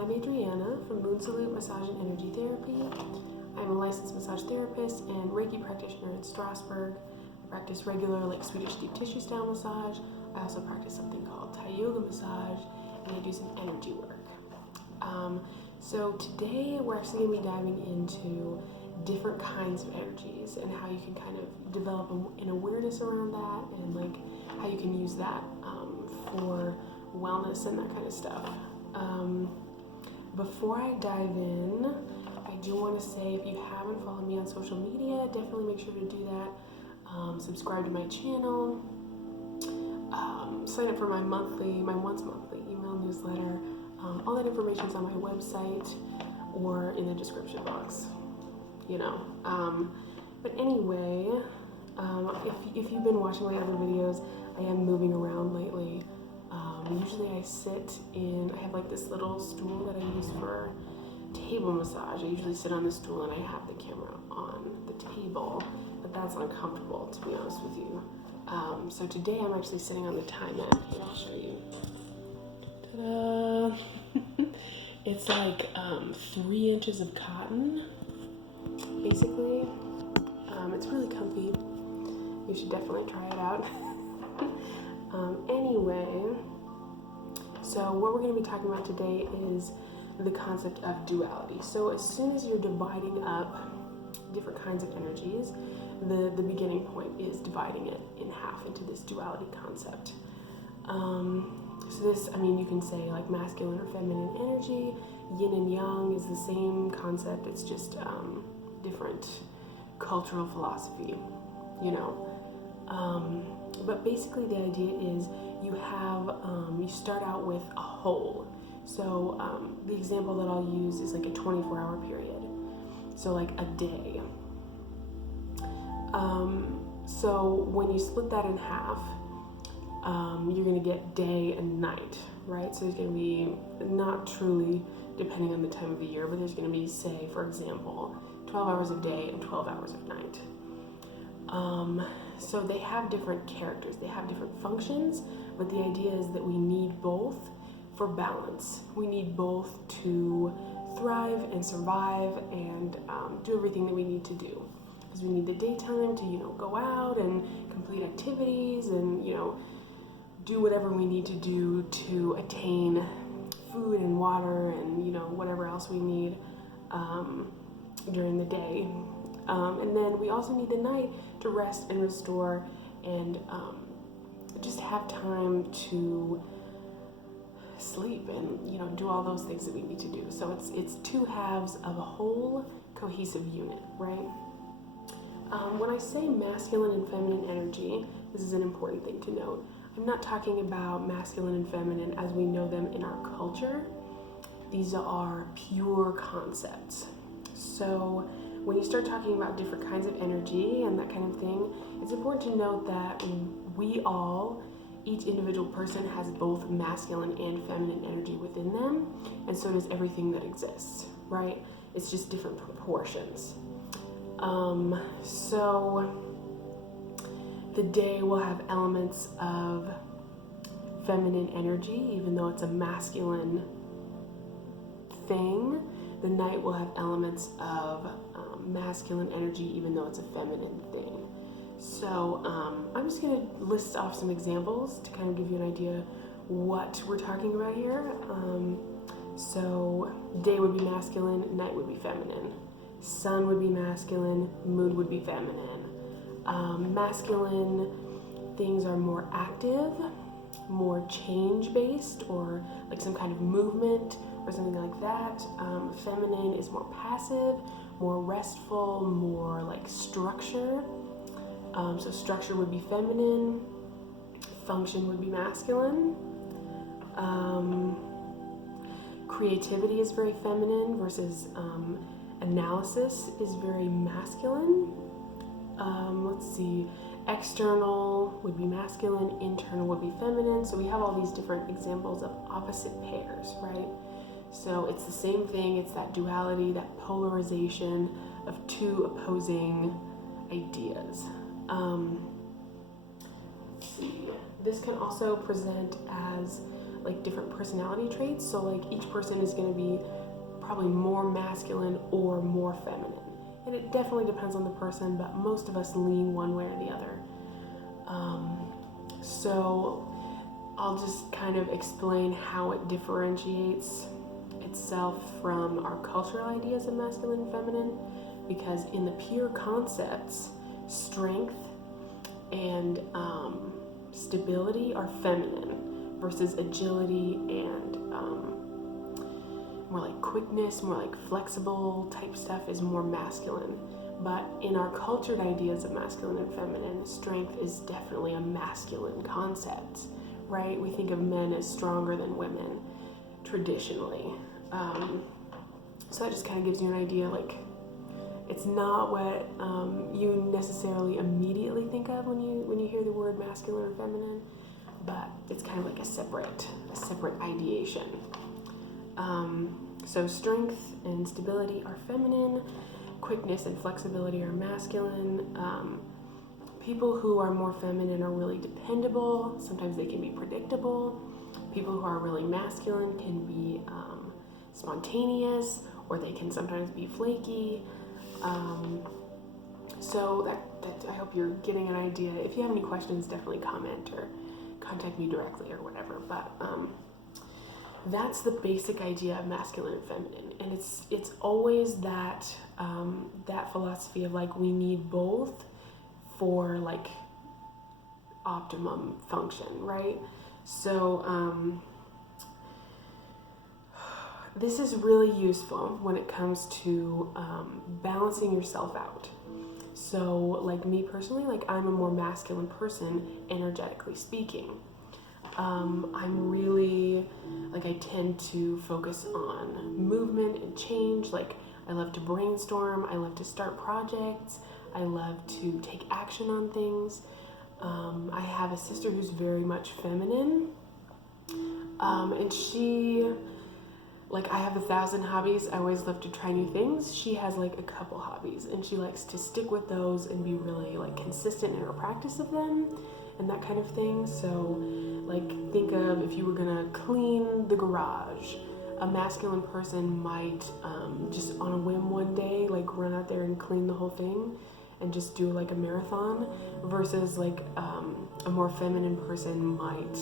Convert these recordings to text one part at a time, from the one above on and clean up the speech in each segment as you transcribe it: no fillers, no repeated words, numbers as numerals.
I'm Adriana from Moon Salute Massage and Energy Therapy. I'm a licensed massage therapist and Reiki practitioner in Strasbourg. I practice regular Swedish deep tissue style massage. I also practice something called Thai yoga massage, and I do some energy work. So today we're actually going to be diving into different kinds of energies and how you can kind of develop an awareness around that, and how you can use that for wellness and that kind of stuff. Before I dive in, I do want to say, if you haven't followed me on social media, definitely make sure to do that. Subscribe to my channel, sign up for my once monthly email newsletter. All that information is on my website or in the description box, But anyway, if you've been watching my other videos, I am moving around lately. Usually I have this little stool that I use for table massage. I usually sit on the stool and I have the camera on the table, but that's uncomfortable, to be honest with you. So today I'm actually sitting on the Thai mat. Here, I'll show you. Ta-da! It's 3 inches of cotton, basically. It's really comfy. You should definitely try it out. Anyway, so what we're going to be talking about today is the concept of duality. So as soon as you're dividing up different kinds of energies, the beginning point is dividing it in half into this duality concept. So this, you can say masculine or feminine energy. Yin and yang is the same concept. It's just different cultural philosophy, But basically the idea is you start out with a whole. So the example that I'll use is a 24-hour period. So a day. So when you split that in half, you're going to get day and night, right? So there's going to be, not truly depending on the time of the year, but there's going to be, say, for example, 12 hours of day and 12 hours of night. So they have different characters, they have different functions, but the idea is that we need both for balance. We need both to thrive and survive and do everything that we need to do. Because we need the daytime to, go out and complete activities and, do whatever we need to do to attain food and water and, whatever else we need during the day. And then we also need the night to rest and restore and just have time to sleep and, do all those things that we need to do. So it's 2 halves of a whole cohesive unit, right? When I say masculine and feminine energy, this is an important thing to note. I'm not talking about masculine and feminine as we know them in our culture. These are pure concepts. So when you start talking about different kinds of energy and that kind of thing, it's important to note that each individual person has both masculine and feminine energy within them, and so does everything that exists, right? It's just different proportions. So the day will have elements of feminine energy, even though it's a masculine thing. The night will have elements of masculine energy, even though it's a feminine thing. So I'm just going to list off some examples to kind of give you an idea what we're talking about here. So day would be masculine, night would be feminine. Sun would be masculine, moon would be feminine. Masculine things are more active, more change-based, or some kind of movement or something like that. Feminine is more passive, more restful, more structure. So structure would be feminine, function would be masculine. Creativity is very feminine versus analysis is very masculine. Let's see, external would be masculine, internal would be feminine. So we have all these different examples of opposite pairs, right? So it's the same thing, it's that duality, that polarization of 2 opposing ideas. Let's see, this can also present as like different personality traits. So like each person is going to be probably more masculine or more feminine. And it definitely depends on the person, but most of us lean one way or the other. So I'll just kind of explain how it differentiates itself from our cultural ideas of masculine and feminine, because in the pure concepts, strength and stability are feminine versus agility and more like quickness, more like flexible type stuff is more masculine. But in our cultured ideas of masculine and feminine, strength is definitely a masculine concept, right? We think of men as stronger than women traditionally. So that just kind of gives you an idea, like, it's not what you necessarily immediately think of when you hear the word masculine or feminine, but it's kind of like a separate ideation. So strength and stability are feminine, quickness and flexibility are masculine. People who are more feminine are really dependable. Sometimes they can be predictable. People who are really masculine can be spontaneous, or they can sometimes be flaky. So that I hope you're getting an idea. If you have any questions, definitely comment or contact me directly or whatever. But that's the basic idea of masculine and feminine, and it's always that that philosophy of like we need both for like optimum function, right? So this is really useful when it comes to balancing yourself out. So like me personally, like I'm a more masculine person, energetically speaking. I'm really, like I tend to focus on movement and change. Like I love to brainstorm, I love to start projects, I love to take action on things. I have a sister who's very much feminine, and she, like I have 1,000 hobbies, I always love to try new things. She has like a couple hobbies, and she likes to stick with those and be really like consistent in her practice of them and that kind of thing. So like think of if you were gonna clean the garage, a masculine person might just on a whim one day like run out there and clean the whole thing and just do like a marathon, versus like a more feminine person might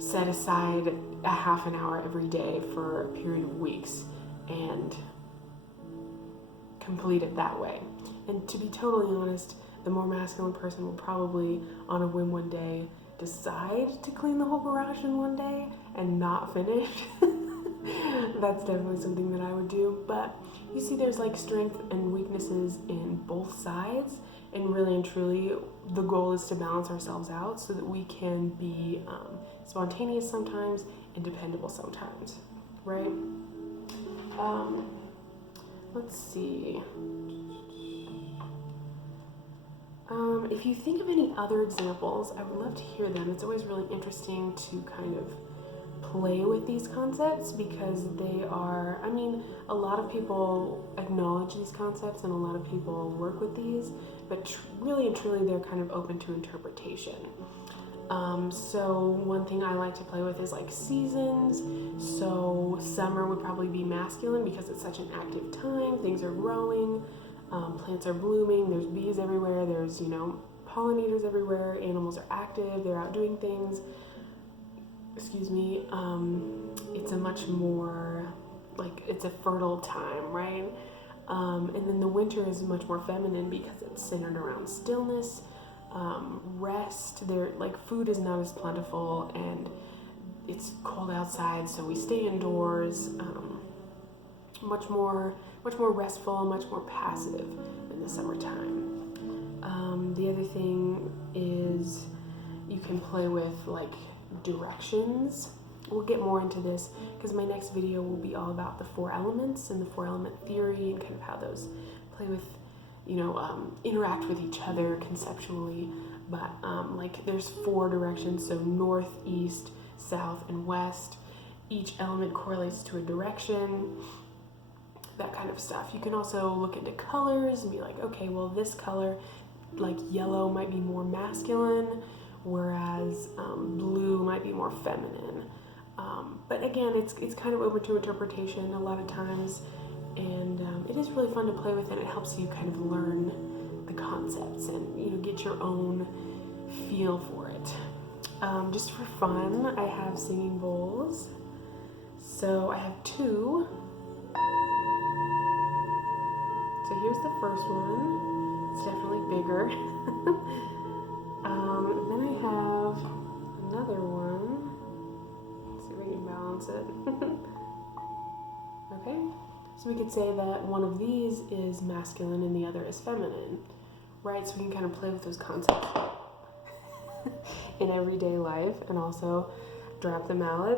set aside a half an hour every day for a period of weeks and complete it that way. And to be totally honest, the more masculine person will probably on a whim one day decide to clean the whole garage in one day and not finish. That's definitely something that I would do. But you see, there's like strength and weaknesses in both sides, and really and truly the goal is to balance ourselves out so that we can be spontaneous sometimes and dependable sometimes, right? Let's see. If you think of any other examples, I would love to hear them. It's always really interesting to kind of play with these concepts, because they are, I mean, a lot of people acknowledge these concepts and a lot of people work with these, but really and truly they're kind of open to interpretation. So one thing I like to play with is like seasons. So summer would probably be masculine because it's such an active time, things are growing, plants are blooming, there's bees everywhere, there's, pollinators everywhere, animals are active, they're out doing things. Excuse me. It's a much more, like, it's a fertile time, right? And then the winter is much more feminine because it's centered around stillness, rest. There, like, food is not as plentiful and it's cold outside, so we stay indoors. Much more restful, much more passive in the summertime. The other thing is you can play with like directions. We'll get more into this because my next video will be all about the 4 elements and the 4 element theory and kind of how those play with, interact with each other conceptually. But like there's 4 directions, so north, east, south, and west. Each element correlates to a direction, that kind of stuff. You can also look into colors and be like, okay, well this color, like yellow, might be more masculine, whereas blue might be more feminine. But again, it's kind of open to interpretation a lot of times, and it is really fun to play with, and it helps you kind of learn the concepts and get your own feel for it. Just for fun, I have singing bowls. So I have two. So here's the first one. It's definitely bigger. Then I have another one. Let's see if we can balance it. Okay. So we could say that one of these is masculine and the other is feminine, right? So we can kind of play with those concepts in everyday life and also drop the mallet.